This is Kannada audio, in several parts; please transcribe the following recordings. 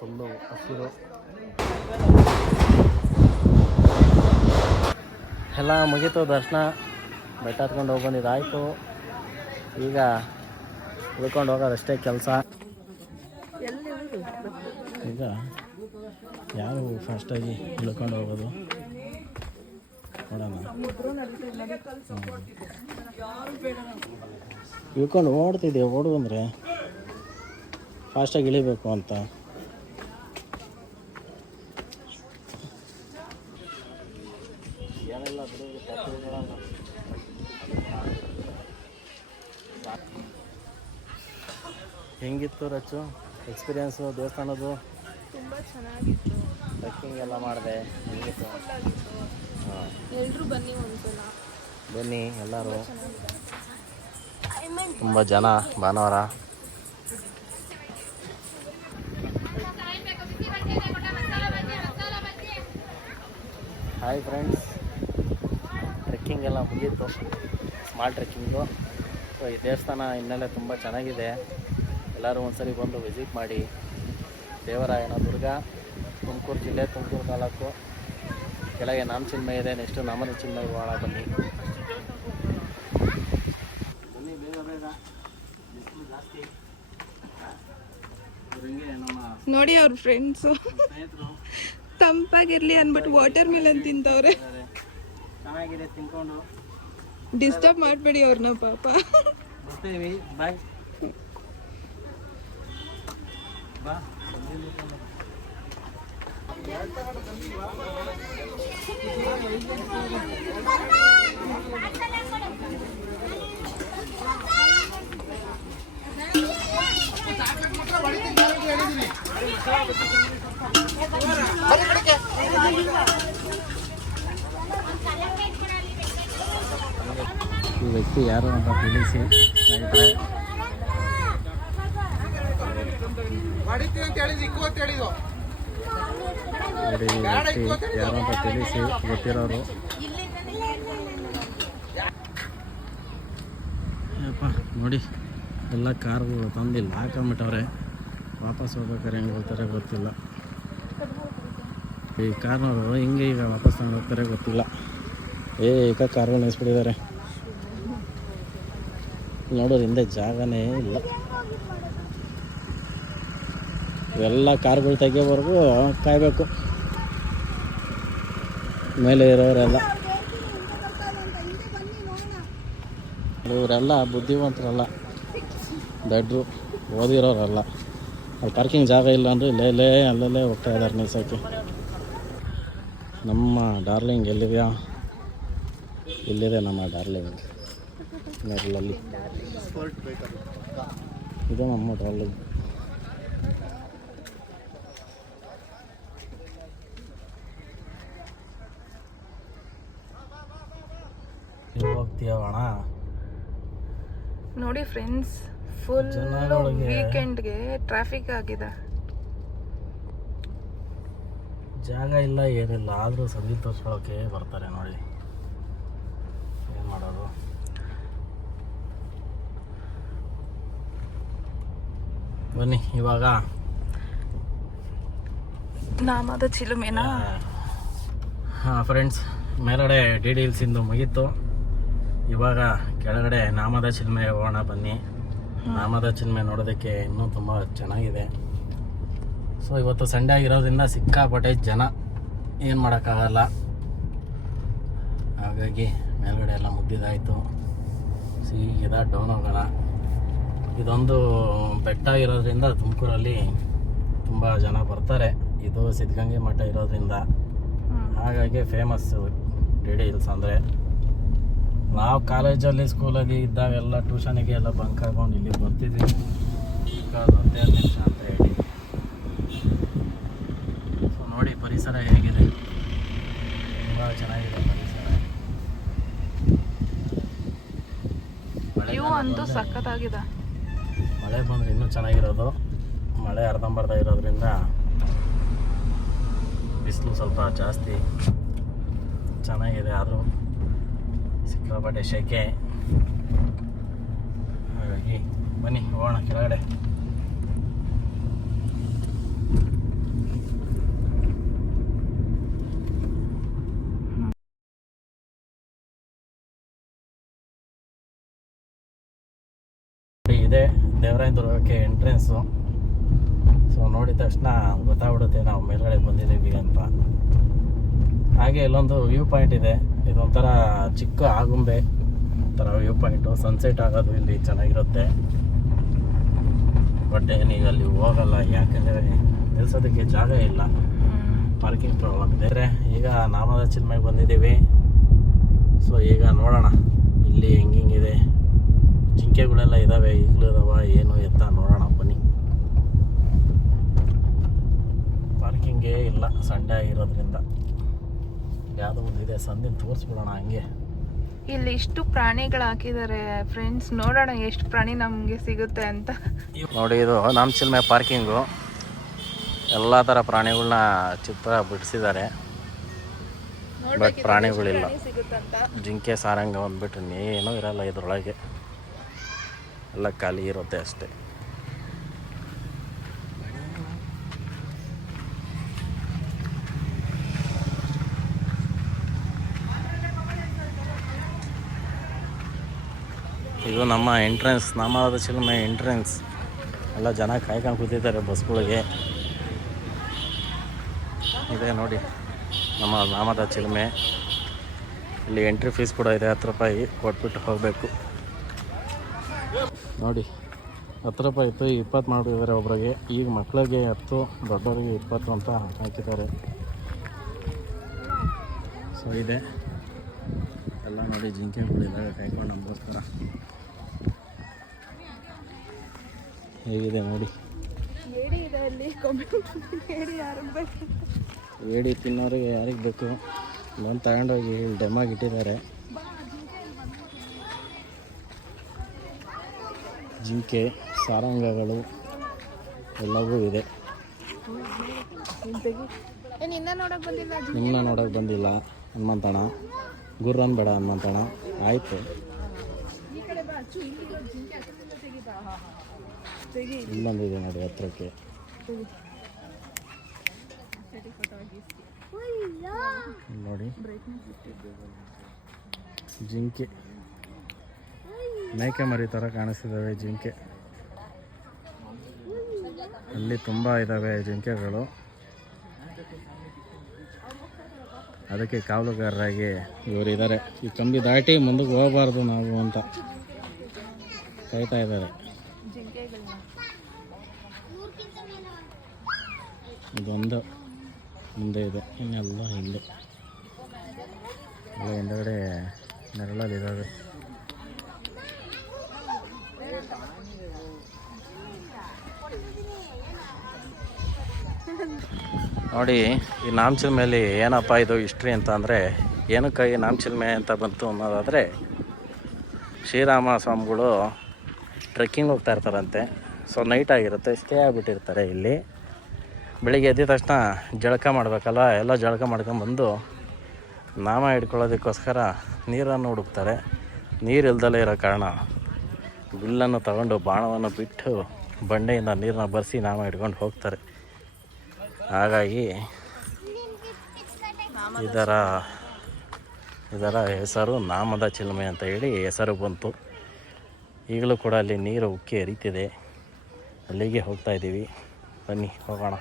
ಫುಲ್ಲು ಹಸಿರು ಎಲ್ಲ ಮುಗೀತು. ದರ್ಶನ ಬೆಟ್ಟ ಹತ್ಕೊಂಡು ಹೋಗಿ ಬಂದಿದ್ದಾಯಿತು. ಈಗ ಉಳ್ಕೊಂಡು ಹೋಗೋದಷ್ಟೇ ಕೆಲಸ. ಈಗ ಯಾರು ಫಾಸ್ಟಾಗಿ ಇಳ್ಕೊಂಡು ಹೋಗೋದು ನೋಡೋಣ. ಇಳ್ಕೊಂಡು ಓಡ್ತಿದ್ದೆ, ಓಡು ಅಂದರೆ ಫಾಸ್ಟಾಗಿ ಇಳಿಬೇಕು ಅಂತ. ಏನೆಲ್ಲ ಹೆಂಗಿತ್ತು ರಚ್ಚು ಎಕ್ಸ್ಪೀರಿಯೆನ್ಸು ದೇವಸ್ಥಾನದ್ದು? ತುಂಬ ಚೆನ್ನಾಗಿತ್ತು. ಟ್ರೆಕ್ಕಿಂಗ್ ಎಲ್ಲ ಮಾಡಿದೆ. ಹೆಂಗಿತ್ತು? ಹಾಂ, ಎಲ್ಲರೂ ಬನ್ನಿ ಒಂದ್ಸಲ. ಬನ್ನಿ ಎಲ್ಲರೂ. ತುಂಬ ಜನ ಭಾನುವಾರ. ಹಾಯ್ ಫ್ರೆಂಡ್ಸ್, ಟ್ರೆಕ್ಕಿಂಗ್ ಎಲ್ಲ ಮುಗೀತು. Small trekking. ಸೊ ಈ ದೇವಸ್ಥಾನ ಹಿನ್ನೆಲೆ ತುಂಬ ಚೆನ್ನಾಗಿದೆ. ಎಲ್ಲರೂ ಒಂದ್ಸರಿ ಬಂದು ವಿಸಿಟ್ ಮಾಡಿ. ದೇವರಾಯನ ದುರ್ಗ, ತುಮಕೂರು ಜಿಲ್ಲೆ, ತುಮಕೂರು ತಾಲೂಕು. ಕೆಳಗೆ ನಾಮಚಿನ್ಮಯ ಇದೆ, ನೆಕ್ಸ್ಟು ನಾಮದ ಚಿನ್ಮಯ ಭಾಳ. ಬನ್ನಿ ಬನ್ನಿ, ಬೇಗ ಬೇಗ. ಜಾಸ್ತಿ ನೋಡಿ ಅವ್ರ ಫ್ರೆಂಡ್ಸು ತಂಪಾಗಿರ್ಲಿ ಅಂದ್ಬಿಟ್ಟು ವಾಟರ್ ಮೆಲನ್ ತಿಂತವ್ರೆ. ಚೆನ್ನಾಗಿದೆ, ತಿನ್ಕೊಂಡು ಡಿಸ್ಟರ್ಬ್ ಮಾಡಬೇಡಿ ಅವ್ರನ್ನ ಪಾಪ. ಬರ್ತೀವಿ, ಬಾಯ್. ಬಾ. ಈ ವ್ಯಕ್ತಿ ಯಾರು ಅಂತ ತಿಳಿಸಿ. ಯಾರು ಅಂತ ತಿಳಿಸಿ ಗೊತ್ತಿರೋರು. ಅಪ್ಪ ನೋಡಿ, ಎಲ್ಲ ಕಾರ್ಗಳು ತಂದಿಲ್ಲ ಹಾಕೊಂಬಿಟ್ಟವ್ರೆ. ವಾಪಸ್ ಹೋಗ್ಬೇಕಾರೆ ಹೆಂಗೆ ಹೋಗ್ತಾರೆ ಗೊತ್ತಿಲ್ಲ. ಈ ಕಾರ್ನವರು ಹಿಂಗೆ ಈಗ ವಾಪಸ್ ತಗೊಂಡು ಹೋಗ್ತಾರೆ ಗೊತ್ತಿಲ್ಲ. ಈಗ ಕಾರ್ಗಳು ನಿಲ್ಲಿಸ್ಬಿಟ್ಟಿದ್ದಾರೆ. ನೋಡೋದು ಹಿಂದೆ ಜಾಗನೇ ಇಲ್ಲ. ಇವೆಲ್ಲ ಕಾರ್ಗಳು ತೆಗಿಯೋವರೆಗೂ ಕಾಯಬೇಕು. ಮೇಲೆ ಇರೋರೆಲ್ಲ ಇವರೆಲ್ಲ ಬುದ್ಧಿವಂತರಲ್ಲ, ದಡ್ರು, ಓದಿರೋರಲ್ಲ. ಅಲ್ಲಿ ಪಾರ್ಕಿಂಗ್ ಜಾಗ ಇಲ್ಲ ಅಂದರೆ ಇಲ್ಲೇ ಅಲ್ಲಲ್ಲೇ ಹೋಗ್ತಾ ಇದ್ದಾರೆ ನಿಲ್ಸೋಕ್ಕೆ. ನಮ್ಮ ಡಾರ್ಲಿಂಗ್ ಎಲ್ಲಿದೆಯಾ? ಇಲ್ಲಿದೆ ನಮ್ಮ ಡಾರ್ಲಿಂಗ್, ನೆರಳಲ್ಲಿ. ಇದು ನಮ್ಮ ಡಾರ್ಲಿಂಗ್. ಹೋಗ್ತೀಯವಣ? ನೋಡಿ ಫ್ರೆಂಡ್ಸ್, ಫುಲ್ ವೀಕೆಂಡ್ಗೆ ಟ್ರಾಫಿಕ್ ಆಗಿದೆ. ಜಾಗ ಇಲ್ಲ, ಏನಿಲ್ಲ, ಆದರೂ ಸದ್ಯ ತೋರಿಸ್ಕೊಳ್ಳೋಕೆ ಬರ್ತಾರೆ. ನೋಡಿ ಏನು ಮಾಡೋದು. ಬನ್ನಿ ಇವಾಗ ನಾಮದ ಚಿಲುಮೆನಾ. ಹಾಂ ಫ್ರೆಂಡ್ಸ್, ಮೇಲ್ಗಡೆ ಡಿ ಡಿ ಹಿಲ್ಸಿಂದು ಮುಗೀತು. ಇವಾಗ ಕೆಳಗಡೆ ನಾಮದ ಚಿಲ್ಮೆ ಹೋಗೋಣ ಬನ್ನಿ. ನಾಮದ ಚಿಲ್ಮೆ ನೋಡೋದಕ್ಕೆ ಇನ್ನೂ ತುಂಬ ಚೆನ್ನಾಗಿದೆ. ಸೊ ಇವತ್ತು ಸಂಡೇ ಆಗಿರೋದ್ರಿಂದ ಸಿಕ್ಕಾಪಟ್ಟೆ ಜನ, ಏನು ಮಾಡೋಕ್ಕಾಗಲ್ಲ. ಹಾಗಾಗಿ ಮೇಲ್ಗಡೆ ಎಲ್ಲ ಮುಗ್ದಿದ್ದಾಯಿತು. ಸೀದಾ ಡೌನ್ ಹೋಗೋಣ. ಇದೊಂದು ಬೆಟ್ಟ ಇರೋದ್ರಿಂದ ತುಮಕೂರಲ್ಲಿ ತುಂಬ ಜನ ಬರ್ತಾರೆ. ಇದು ಸಿದ್ಧಗಂಗೆ ಮಠ ಇರೋದ್ರಿಂದ ಹಾಗಾಗಿ ಫೇಮಸ್ಸು ಡಿ ಡಿ ಹಿಲ್ಸ್ ಅಂದರೆ. ನಾವು ಕಾಲೇಜಲ್ಲಿ ಸ್ಕೂಲಲ್ಲಿ ಇದ್ದಾಗೆಲ್ಲ ಟ್ಯೂಷನಿಗೆ ಎಲ್ಲ ಬಂಕ್ ಹಾಕೊಂಡು ಇಲ್ಲಿ ಬರ್ತಿದ್ವಿ. ಬಿಕಾಸ್ 15 ನಿಮಿಷ ಅಂತ ಹೇಳಿ. ಸೊ ನೋಡಿ ಪರಿಸರ ಹೇಗಿದೆ, ತುಂಬ ಚೆನ್ನಾಗಿದೆ ಪರಿಸರ. ವ್ಯೂ ಅಂತೂ ಸಖತ್ತಾಗಿದೆ. ಮಳೆ ಬಂದರೆ ಇನ್ನೂ ಚೆನ್ನಾಗಿರೋದು. ಮಳೆ ಅರ್ಧಂಬರ್ಧ ಇರೋದ್ರಿಂದ ಬಿಸಿಲು ಸ್ವಲ್ಪ ಜಾಸ್ತಿ ಚೆನ್ನಾಗಿದೆ. ಆದರೂ ಸಿಕ್ಕಾಪಟ್ಟೆ ಶೆಕೆ. ಹಾಗಾಗಿ ಬನ್ನಿ ಹೋಗೋಣ ಕೆಳಗಡೆ. ಇದೆ ದೇವರಾಯನ ದುರ್ಗಕ್ಕೆ ಎಂಟ್ರೆನ್ಸು. ಸೊ ನೋಡಿದ ತಕ್ಷಣ ಗೊತ್ತಾಗ್ಬಿಡುತ್ತೆ ನಾವು ಮೇಲ್ಗಡೆ ಬಂದಿದ್ದೀವಿ ಅಂತ. ಹಾಗೆ ಇಲ್ಲೊಂದು ವ್ಯೂ ಪಾಯಿಂಟ್ ಇದೆ. ಇದೊಂಥರ ಚಿಕ್ಕ ಆಗುಂಬೆ ಥರ ವ್ಯೂ ಪಾಯಿಂಟು. ಸನ್ಸೆಟ್ ಆಗೋದು ಇಲ್ಲಿ ಚೆನ್ನಾಗಿರುತ್ತೆ. ಬಟ್ ನೀವು ಅಲ್ಲಿ ಹೋಗಲ್ಲ, ಯಾಕಂದರೆ ನಿಲ್ಸೋದಕ್ಕೆ ಜಾಗ ಇಲ್ಲ, ಪಾರ್ಕಿಂಗ್ ಪ್ರಾಬ್ಲಮ್ ಇದೆ. ಈಗ ನಾಮದ ಚಿಲ್ಮೆಗೆ ಬಂದಿದ್ದೀವಿ. ಸೊ ಈಗ ನೋಡೋಣ ಇಲ್ಲಿ ಹೆಂಗಿದೆ. ಜಿಂಕೆಗಳೆಲ್ಲ ಇದ್ದಾವೆ, ಈಗಲೂ ಇದಾವ ಏನು ಎತ್ತ ನೋಡೋಣ ಬನ್ನಿ. ಪಾರ್ಕಿಂಗೇ ಇಲ್ಲ ಸಂಡೇ ಆಗಿರೋದ್ರಿಂದ. ಯಾವುದೋ ಒಂದು ಇದೆ, ಸಂದಿನ ತೋರಿಸ್ಬಿಡೋಣ ಹಂಗೆ. ಇಲ್ಲಿ ಇಷ್ಟು ಪ್ರಾಣಿಗಳು ಹಾಕಿದ್ದಾರೆ ಫ್ರೆಂಡ್ಸ್, ನೋಡೋಣ ಎಷ್ಟು ಪ್ರಾಣಿ ನಮಗೆ ಸಿಗುತ್ತೆ ಅಂತ. ನೋಡಿ ಇದು ನಮ್ಮ ಚಿಲ್ಮೆ ಪಾರ್ಕಿಂಗು. ಎಲ್ಲ ಥರ ಪ್ರಾಣಿಗಳನ್ನ ಚಿತ್ರ ಬಿಡಿಸಿದ್ದಾರೆ. ಬಟ್ ಪ್ರಾಣಿಗಳಿಲ್ಲ. ಜಿಂಕೆ ಸಾರಂಗ ಬಂದ್ಬಿಟ್ಟು ಏನೂ ಇರಲ್ಲ ಇದ್ರೊಳಗೆ, ಎಲ್ಲ ಖಾಲಿ ಇರುತ್ತೆ ಅಷ್ಟೇ. ಇದು ನಮ್ಮ ಎಂಟ್ರೆನ್ಸ್, ನಾಮದ ಚಿಲ್ಮೆ ಎಂಟ್ರೆನ್ಸ್. ಎಲ್ಲ ಜನ ಕಾಯ್ಕೊಂಡು ಕೂತಿದ್ದಾರೆ ಬಸ್ಗಳಿಗೆ. ಇದೆ ನೋಡಿ ನಮ್ಮ ನಾಮದ ಚಿಲ್ಮೆ. ಇಲ್ಲಿ ಎಂಟ್ರಿ ಫೀಸ್ ಕೂಡ ಇದೆ, 10 ರೂಪಾಯಿ ಕೊಟ್ಬಿಟ್ಟು ಹೋಗಬೇಕು. ನೋಡಿ 10 ರೂಪಾಯಿ ಇತ್ತು, 20 ಮಾಡಿದ್ದಾರೆ ಒಬ್ರಿಗೆ. ಈಗ ಮಕ್ಕಳಿಗೆ 10, ದೊಡ್ಡವರಿಗೆ 20 ಅಂತ ಹಾಕಿದ್ದಾರೆ. ಸೊ ಇದೆ ಎಲ್ಲ ನೋಡಿ, ಜಿಂಕೆಗಳಿದ್ದಾವೆ ಕಾಯ್ಕೊಂಡು ನಮಗೋಸ್ಕರ. ಹೇಗಿದೆ ನೋಡಿ. ಏಡಿ ತಿನ್ನೋರಿಗೆ ಯಾರಿಗೆ ಬೇಕು ಬಂದು ತಗೊಂಡೋಗಿ ಇಲ್ಲಿ ಡೆಮಾಗಿ ಇಟ್ಟಿದ್ದಾರೆ. ಜಿಂಕೆ ಸಾರಂಗಗಳು ಎಲ್ಲವೂ ಇದೆ. ನಿಮ್ಮನ್ನ ನೋಡೋಕೆ ಬಂದಿಲ್ಲ ಹನುಮಂತಣ್ಣ. ಗುರ್ರನ್ ಬೇಡ ಹನುಮಂತಣ್ಣ. ಆಯಿತು, ಇಲ್ಲೊಂದಿದೆ ನೋಡಿ ಹತ್ರಕ್ಕೆ. ನೋಡಿ ಜಿಂಕೆ ಮೇಕೆ ಮರಿ ಥರ ಕಾಣಿಸ್ತಿದ್ದಾವೆ ಜಿಂಕೆ. ಅಲ್ಲಿ ತುಂಬ ಇದ್ದಾವೆ ಜಿಂಕೆಗಳು. ಅದಕ್ಕೆ ಕಾವಲುಗಾರರಾಗಿ ಇವರಿದ್ದಾರೆ. ಈ ಕಂಬಿ ದಾಟಿ ಮುಂದಕ್ಕೆ ಹೋಗಬಾರ್ದು ನಾವು ಅಂತ ಕಾಯ್ತಾ ಇದ್ದಾರೆ. ಇದೊಂದು ಮುಂದೆ ಇದೆ, ಇನ್ನೆಲ್ಲ ಹಿಂದೆ ಎಲ್ಲ ಹಿಂದಗಡೆ ನೆರಳಲ್ಲಿದ್ದಾವೆ. ನೋಡಿ ಈ ನಾಮಚಿಲ್ಮೆಯಲ್ಲಿ ಏನಪ್ಪ ಇದು ಹಿಸ್ಟ್ರಿ ಅಂತ ಅಂದರೆ, ಏನಕ್ಕಾಗಿ ನಾಮಚಿಲ್ಮೆ ಅಂತ ಬಂತು ಅನ್ನೋದಾದರೆ, ಶ್ರೀರಾಮ ಸ್ವಾಮಿಗಳು ಟ್ರೆಕ್ಕಿಂಗ್ ಹೋಗ್ತಾ ಇರ್ತಾರಂತೆ. ಸೊ ನೈಟ್ ಆಗಿರುತ್ತೆ, ಸ್ಟೇ ಆಗಿಬಿಟ್ಟಿರ್ತಾರೆ ಇಲ್ಲಿ. ಬೆಳಿಗ್ಗೆ ಎದ್ದ ತಕ್ಷಣ ಜಳಕ ಮಾಡಬೇಕಲ್ಲ, ಎಲ್ಲ ಜಳಕ ಮಾಡ್ಕೊಂಬಂದು ನಾಮ ಹಿಡ್ಕೊಳ್ಳೋದಕ್ಕೋಸ್ಕರ ನೀರನ್ನು ಹುಡುಕ್ತಾರೆ. ನೀರು ಇಲ್ದಲೇ ಇರೋ ಕಾರಣ ಬಿಲ್ಲನ್ನು ತಗೊಂಡು ಬಾಣವನ್ನು ಬಿಟ್ಟು ಬಂಡೆಯಿಂದ ನೀರನ್ನ ಬರೆಸಿ ನಾಮ ಹಿಡ್ಕೊಂಡು ಹೋಗ್ತಾರೆ. ಹಾಗಾಗಿ ಇದರ ಹೆಸರು ನಾಮದ ಚಿಲ್ಮೆ ಅಂತ ಹೇಳಿ ಹೆಸರು ಬಂತು. ಈಗಲೂ ಕೂಡ ಅಲ್ಲಿ ನೀರು ಉಕ್ಕಿ ಹರಿತಿದೆ. ಅಲ್ಲಿಗೆ ಹೋಗ್ತಾ ಇದ್ದೀವಿ, ಬನ್ನಿ ಹೋಗೋಣ.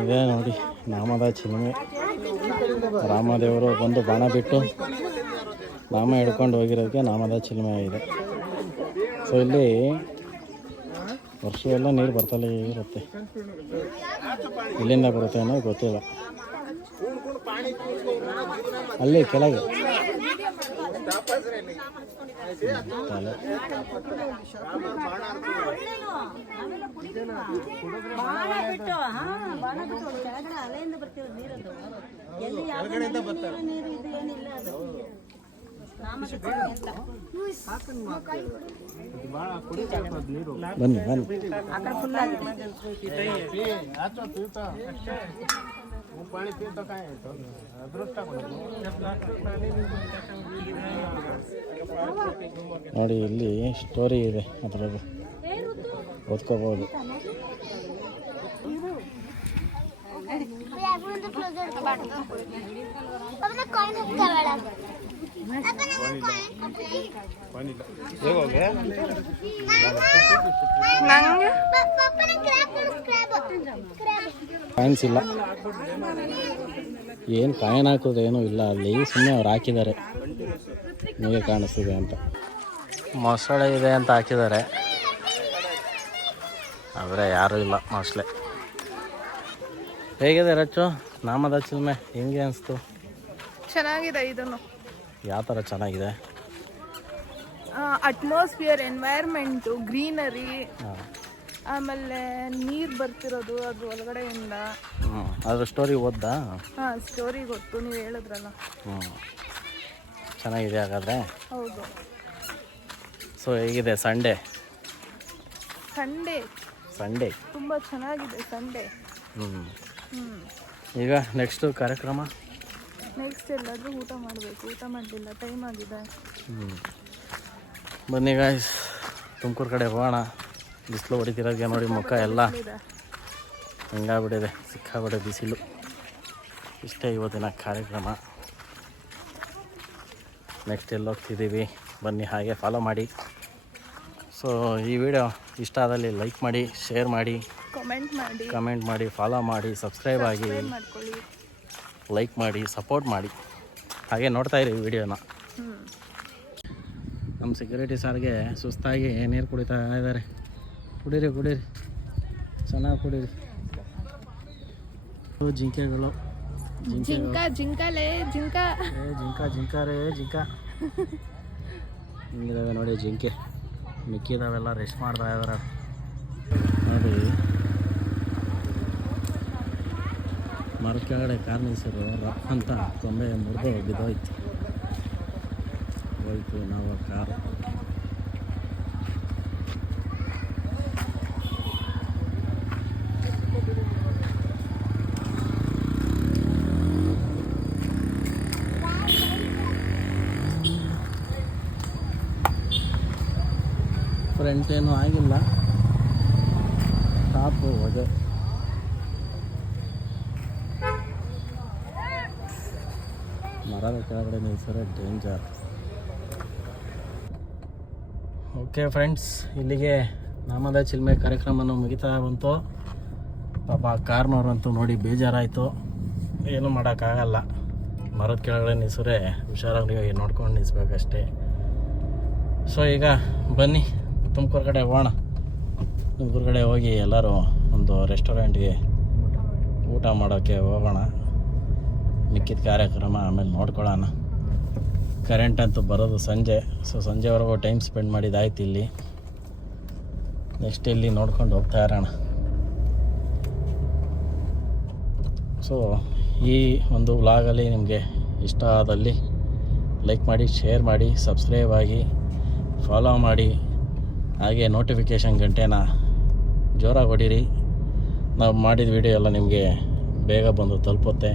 ಇದೇ ನೋಡಿ ನಾಮದ ಚಿಲುಮೆ. ರಾಮದೇವರು ಬಂದು ಬಾಣ ಬಿಟ್ಟು ನಾಮ ಹಿಡ್ಕೊಂಡು ಹೋಗಿರೋದಕ್ಕೆ ನಾಮದ ಚಿಲುಮೆ ಇದೆ. ಸೊ ಇಲ್ಲಿ ವರ್ಷವೆಲ್ಲ ನೀರು ಬರ್ತಲೇ ಇರುತ್ತೆ. ಇಲ್ಲಿಂದ ಬರುತ್ತೆ ಅನ್ನೋದು ಗೊತ್ತಿಲ್ಲ. ಅಲ್ಲಿ ಕೆಳಗೆ ತಲೆ. ಬನ್ನಿ ಬನ್ನಿ. ನೋಡಿ ಇಲ್ಲಿ ಸ್ಟೋರಿ ಇದೆ, ಅದರಲ್ಲಿ ಓದ್ಕೋಬೋದು. ಕಾಯಿನ್ಸ್ ಇಲ್ಲ, ಏನು ಕಾಯಿನ್ ಹಾಕೋದು ಏನೂ ಇಲ್ಲ ಅಲ್ಲಿ, ಸುಮ್ಮನೆ ಅವ್ರು ಹಾಕಿದ್ದಾರೆ ನಿಮಗೆ ಕಾಣಿಸ್ತಿದೆ ಅಂತ. ಮೊಸಳೆ ಇದೆ ಅಂತ ಹಾಕಿದ್ದಾರೆ, ಆದರೆ ಯಾರೂ ಇಲ್ಲ ಮೊಸಳೆ. ಹೇಗಿದೆ ರಚ್ಚು ನಾಮದ ಚಿಲ್ಮೆ, ಹೆಂಗೆ ಅನಿಸ್ತು? ಚೆನ್ನಾಗಿದೆ. ಇದನ್ನು ಯಾವ ಥರ ಚೆನ್ನಾಗಿದೆ? ಅಟ್ಮಾಸ್ಫಿಯರ್, ಎನ್ವೈರ್ಮೆಂಟು, ಗ್ರೀನರಿ, ಹಾಂ, ಆಮೇಲೆ ನೀರು ಬರ್ತಿರೋದು ಅದು ಒಳಗಡೆಯಿಂದ. ಅದ್ರ ಸ್ಟೋರಿ ಓದ್ದಾ? ಹಾಂ, ಸ್ಟೋರಿ ಗೊತ್ತು, ನೀವು ಹೇಳಿದ್ರಲ್ಲ. ಚೆನ್ನಾಗಿದೆ ಹಾಗಾದರೆ. ಹೌದು. ಸೊ ಹೇಗಿದೆ ಸಂಡೇ? ಸಂಡೇ ತುಂಬ ಚೆನ್ನಾಗಿದೆ ಸಂಡೇ. ಈಗ ನೆಕ್ಸ್ಟು ಕಾರ್ಯಕ್ರಮ ನೆಕ್ಸ್ಟ್ ಎಲ್ಲಾದರೂ ಊಟ ಮಾಡಬೇಕು. ಊಟ ಮಾಡಲಿಲ್ಲ, ಟೈಮ್ ಆಗಿದೆ. ಬನ್ನಿ ಗಾಯ್ಸ್, ತುಮಕೂರು ಕಡೆ ಹೋಗೋಣ. ಬಿಸಿಲು ಹೊಡಿತಿರೋದಕ್ಕೆ ನೋಡಿ ಮುಖ ಎಲ್ಲ ಹಿಂಗಾಗ್ಬಿಟ್ಟಿದೆ, ಸಿಕ್ಕಾಬಿಟ್ಟೆ ಬಿಸಿಲು. ಇಷ್ಟೇ ಇವತ್ತಿನ ಕಾರ್ಯಕ್ರಮ. ನೆಕ್ಸ್ಟ್ ಎಲ್ಲಿ ಹೋಗ್ತಿದ್ದೀವಿ ಬನ್ನಿ, ಹಾಗೆ ಫಾಲೋ ಮಾಡಿ. ಸೊ ಈ ವಿಡಿಯೋ ಇಷ್ಟ ಆದಲ್ಲಿ ಲೈಕ್ ಮಾಡಿ, ಶೇರ್ ಮಾಡಿ, ಕಮೆಂಟ್ ಮಾಡಿ, ಫಾಲೋ ಮಾಡಿ, ಸಬ್ಸ್ಕ್ರೈಬ್ ಆಗಿ, ಮಾಡ್ಕೊಳ್ಳಿ, ಲೈಕ್ ಮಾಡಿ, ಸಪೋರ್ಟ್ ಮಾಡಿ. ಹಾಗೆ ನೋಡ್ತಾಯಿರಿ ವಿಡಿಯೋನ. ನಮ್ಮ ಸೆಕ್ಯೂರಿಟಿ ಸಾರ್ಗೆ ಸುಸ್ತಾಗಿ ನೀರು ಕುಡಿತಾ ಇದ್ದಾರೆ. ಕುಡೀರಿ ಚೆನ್ನಾಗಿ ಕುಡೀರಿ. ಜಿಂಕೆಗಳು, ಜಿಂಕಾಲೇ ಜಿಂಕ ಹಿಂಗಿದಾವೆ ನೋಡಿ ಜಿಂಕೆ. ಮಿಕ್ಕಿದಾವೆಲ್ಲ ರೆಸ್ಟ್ ಮಾಡ್ತಾ ಇದ್ದಾರೆ ನೋಡಿ. ಮರದ ಕೆಳಗಡೆ ಕಾರ್ ನಿಲ್ಸಿದ್ರು, ರಫ್ ಅಂತ ಕೊಂಬೆ ಮುರಿದು ಬಿದ್ದೋಯ್ತು. ನಾವು ಕಾರು ಫ್ರಂಟ್ ಏನೂ ಆಗಿಲ್ಲ, ಟಾಪು ಹೊಗೆ. ಮರದ ಕೆಳಗಡೆ ನಿಲ್ಸಿದ್ರೆ ಡೇಂಜರ್. ಓಕೆ ಫ್ರೆಂಡ್ಸ್, ಇಲ್ಲಿಗೆ ನಾಮದ ಚಿಲ್ಮೆ ಕಾರ್ಯಕ್ರಮವನ್ನು ಮುಗಿತಾ ಬಂತು. ಪಾಪ ಕಾರ್ನವ್ರಂತೂ ನೋಡಿ ಬೇಜಾರಾಯಿತು, ಏನೂ ಮಾಡೋಕ್ಕಾಗಲ್ಲ. ಮರದ ಕೆಳಗಡೆ ನಿಲ್ಸಿದ್ರೆ ಹುಷಾರಾಗಿ ನೋಡ್ಕೊಂಡು ನಿಲ್ಲಿಸ್ಬೇಕಷ್ಟೇ. ಸೊ ಈಗ ಬನ್ನಿ ತುಮಕೂರು ಕಡೆ ಹೋಗೋಣ. ತುಮಕೂರು ಕಡೆ ಹೋಗಿ ಎಲ್ಲರೂ ಒಂದು ರೆಸ್ಟೋರೆಂಟ್ಗೆ ಊಟ ಮಾಡೋಕ್ಕೆ ಹೋಗೋಣ. ಮಿಕ್ಕಿದ ಕಾರ್ಯಕ್ರಮ ಆಮೇಲೆ ನೋಡ್ಕೊಳ್ಳೋಣ. ಕರೆಂಟ್ ಅಂತೂ ಬರೋದು ಸಂಜೆ, ಸೊ ಸಂಜೆವರೆಗೂ ಟೈಮ್ ಸ್ಪೆಂಡ್ ಮಾಡಿದ್ದಾಯ್ತು ಇಲ್ಲಿ. ನೆಕ್ಸ್ಟ್ ಇಲ್ಲಿ ನೋಡ್ಕೊಂಡು ಹೋಗ್ತಾ ಇರೋಣ. ಸೊ ಈ ಒಂದು ವ್ಲಾಗಲ್ಲಿ ನಿಮಗೆ ಇಷ್ಟ ಆದಲ್ಲಿ ಲೈಕ್ ಮಾಡಿ, ಶೇರ್ ಮಾಡಿ, ಸಬ್ಸ್ಕ್ರೈಬ್ ಆಗಿ, ಫಾಲೋ ಮಾಡಿ. ಹಾಗೆ ನೋಟಿಫಿಕೇಷನ್ ಗಂಟೆನ ಜೋರಾಗಿ ಹೊಡೀರಿ. ನಾವು ಮಾಡಿದ ವಿಡಿಯೋ ಎಲ್ಲ ನಿಮಗೆ ಬೇಗ ಬಂದು ತಲುಪುತ್ತೆ.